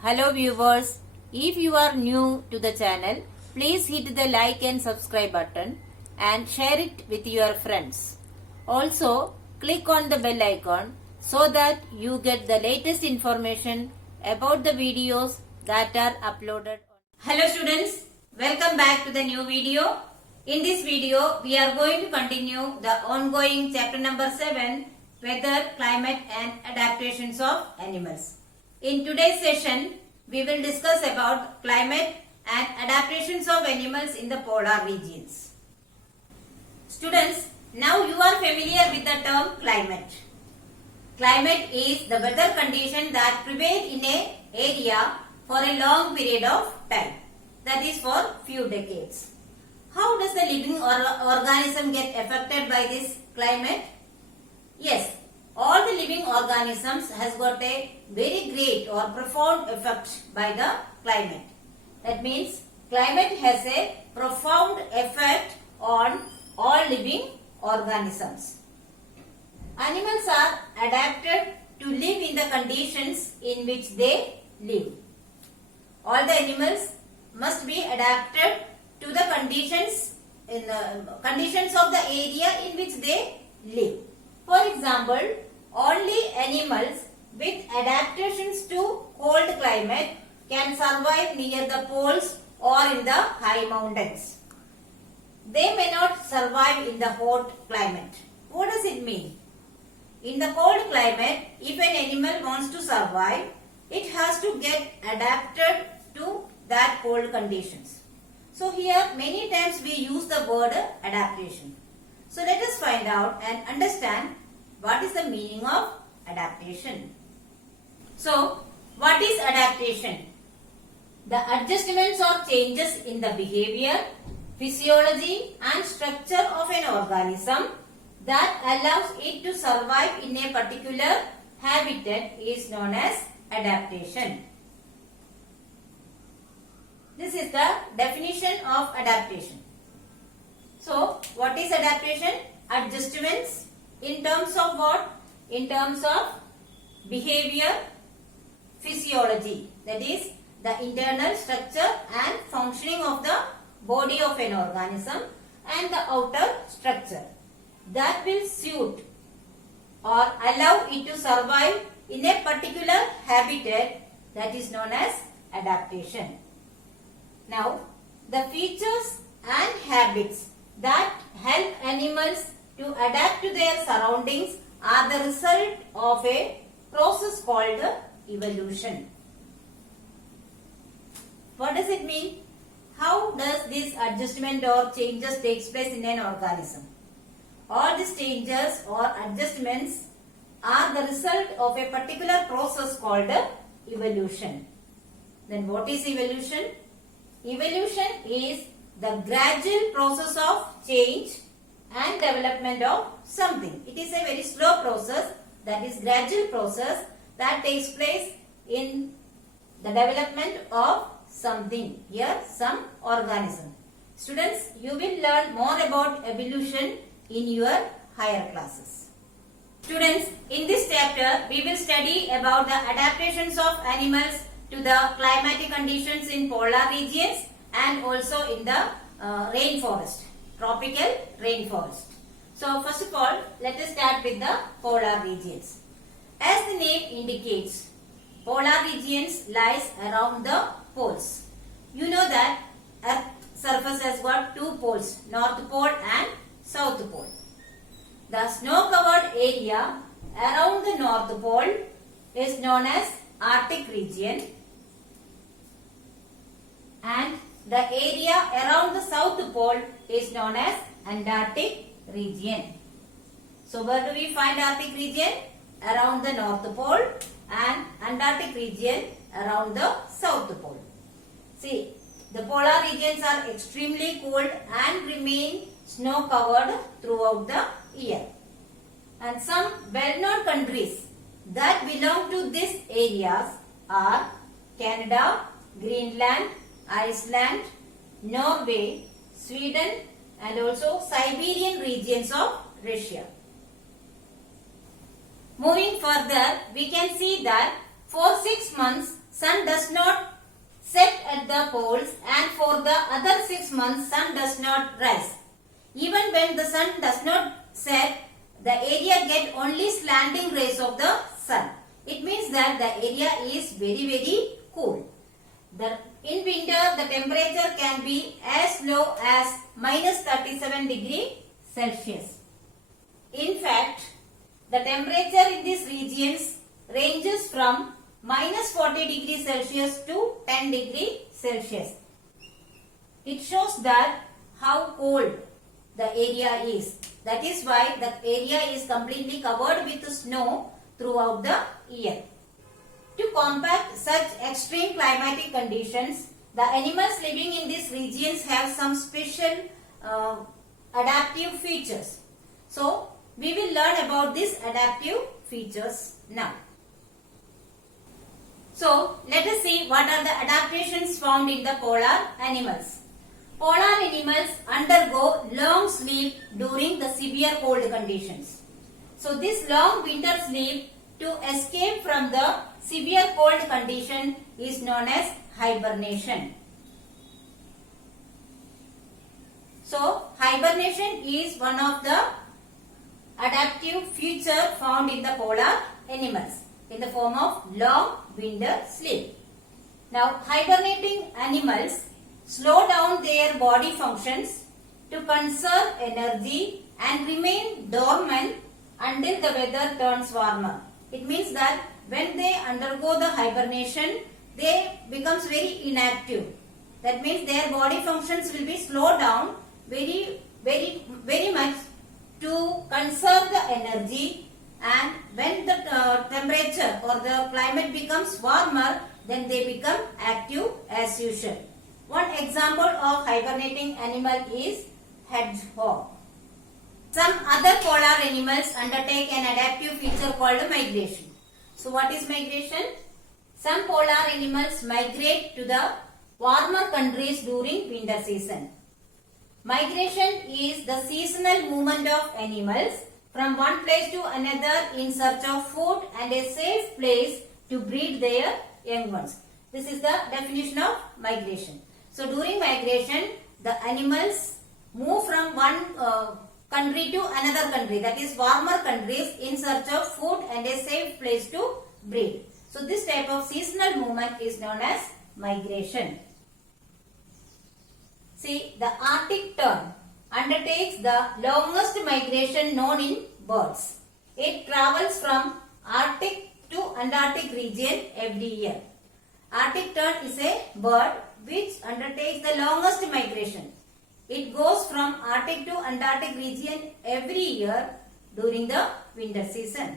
Hello viewers, if you are new to the channel, please hit the like and subscribe button and share it with your friends. Also, click on the bell icon so that you get the latest information about the videos that are uploaded. Hello students, welcome back to the new video. In this video, we are going to continue the ongoing chapter number 7, Weather, Climate and Adaptations of Animals. In today's session, we will discuss about climate and adaptations of animals in the polar regions. Students, now you are familiar with the term climate. Climate is the weather condition that prevail in an area for a long period of time, that is for few decades. How does the living organism get affected by this climate? Yes, all the living organisms has got a very great or profound effect by the climate. That means climate has a profound effect on all living organisms. Animals are adapted to live in the conditions in which they live. All the animals must be adapted to the conditions of the area in which they live. For example, only animals with adaptations to cold climate can survive near the poles or in the high mountains. They may not survive in the hot climate. What does it mean? In the cold climate, if an animal wants to survive, it has to get adapted to that cold conditions. So here many times we use the word adaptation. So let us find out and understand what is the meaning of adaptation. So what is adaptation? The adjustments or changes in the behavior, physiology and structure of an organism that allows it to survive in a particular habitat is known as adaptation. This is the definition of adaptation. So, what is adaptation? Adjustments in terms of what? In terms of behavior, physiology, that is the internal structure and functioning of the body of an organism, and the outer structure that will suit or allow it to survive in a particular habitat, that is known as adaptation. Now, the features and habits that help animals to adapt to their surroundings are the result of a process called evolution. What does it mean? How does this adjustment or changes takes place in an organism? All these changes or adjustments are the result of a particular process called evolution. Then what is evolution? Evolution is the gradual process of change and development of something. It is a very slow process, that is gradual process that takes place in the development of something, here some organism. Students, you will learn more about evolution in your higher classes. Students, in this chapter we will study about the adaptations of animals to the climatic conditions in polar regions and also in the rainforest, tropical rainforest. So first of all, let us start with the polar regions. As the name indicates, polar regions lies around the poles. You know that Earth surface has got two poles, North Pole and South Pole. The snow-covered area around the North Pole is known as Arctic region, and the area around the South Pole is known as Antarctic region. So where do we find Arctic region? Around the North Pole, and Antarctic region around the South Pole. See, the polar regions are extremely cold and remain snow covered throughout the year. And some well-known countries that belong to these areas are Canada, Greenland, Iceland, Norway, Sweden and also Siberian regions of Russia. Moving further, we can see that for 6 months sun does not set at the poles, and for the other 6 months sun does not rise. Even when the sun does not set, the area get only slanting rays of the sun. It means that the area is very cool. In winter, the temperature can be as low as minus 37 degree Celsius. In fact, the temperature in these regions ranges from minus 40 degree Celsius to 10 degree Celsius. It shows that how cold the area is. That is why the area is completely covered with snow throughout the year. To combat such extreme climatic conditions, the animals living in these regions have some special adaptive features. So, we will learn about these adaptive features now. So, let us see what are the adaptations found in the polar animals. Polar animals undergo long sleep during the severe cold conditions. So, this long winter sleep to escape from the severe cold condition is known as hibernation. So, hibernation is one of the adaptive feature found in the polar animals in the form of long winter sleep. Now, hibernating animals slow down their body functions to conserve energy and remain dormant until the weather turns warmer. It means that when they undergo the hibernation, they becomes very inactive. That means their body functions will be slowed down very much to conserve the energy, and when the temperature or the climate becomes warmer, then they become active as usual. One example of hibernating animal is hedgehog. Some other polar animals undertake an adaptive feature called migration. So what is migration? Some polar animals migrate to the warmer countries during winter season. Migration is the seasonal movement of animals from one place to another in search of food and a safe place to breed their young ones. This is the definition of migration. So during migration, the animals move from one country to another country, that is warmer countries, in search of food and a safe place to breed. So this type of seasonal movement is known as migration. See, the Arctic tern undertakes the longest migration known in birds. It travels from Arctic to Antarctic region every year. Arctic tern is a bird which undertakes the longest migration. It goes from Arctic to Antarctic region every year during the winter season.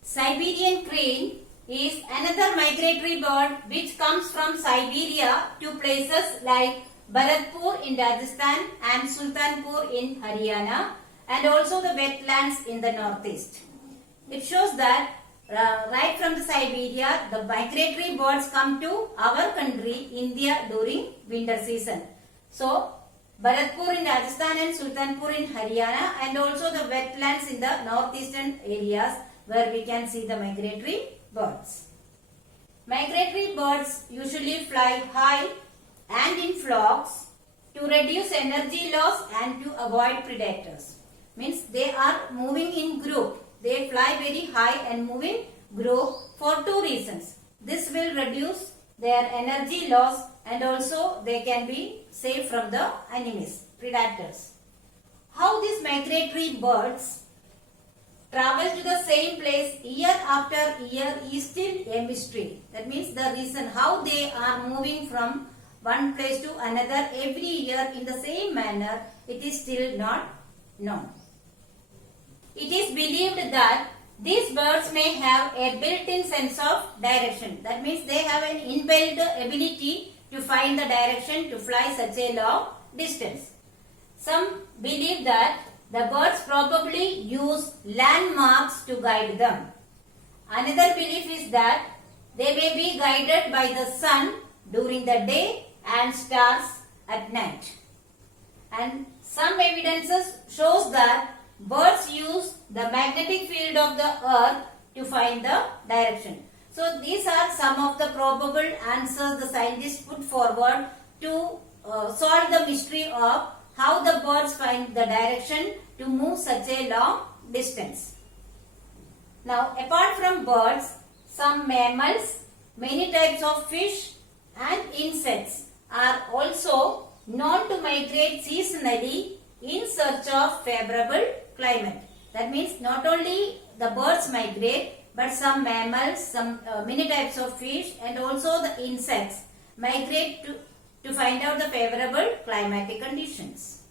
Siberian crane is another migratory bird which comes from Siberia to places like Bharatpur in Rajasthan and Sultanpur in Haryana, and also the wetlands in the northeast. It shows that right from the Siberia, the migratory birds come to our country, India, during winter season. So, Bharatpur in Rajasthan and Sultanpur in Haryana, and also the wetlands in the northeastern areas where we can see the migratory birds. Migratory birds usually fly high and in flocks to reduce energy loss and to avoid predators. Means they are moving in group. They fly very high and move in group for two reasons. This will reduce their energy loss, and also they can be safe from the enemies, predators. How these migratory birds travel to the same place year after year is still a mystery. That means the reason how they are moving from one place to another every year in the same manner, it is still not known. It is believed that these birds may have a built-in sense of direction. That means they have an inbuilt ability to find the direction to fly such a long distance. Some believe that the birds probably use landmarks to guide them. Another belief is that they may be guided by the sun during the day and stars at night. And some evidences shows that birds use the magnetic field of the earth to find the direction. So these are some of the probable answers the scientists put forward to solve the mystery of how the birds find the direction to move such a long distance. Now, apart from birds, some mammals, many types of fish and insects are also known to migrate seasonally in search of favorable climate. That means not only the birds migrate, but some mammals, some many types of fish and also the insects migrate to find out the favorable climatic conditions.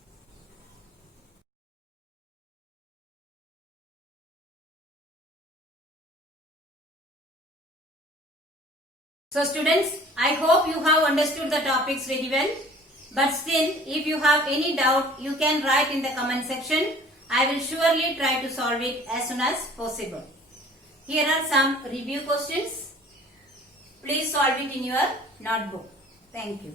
So students, I hope you have understood the topics very well. But still, if you have any doubt, you can write in the comment section. I will surely try to solve it as soon as possible. Here are some review questions. Please solve it in your notebook. Thank you.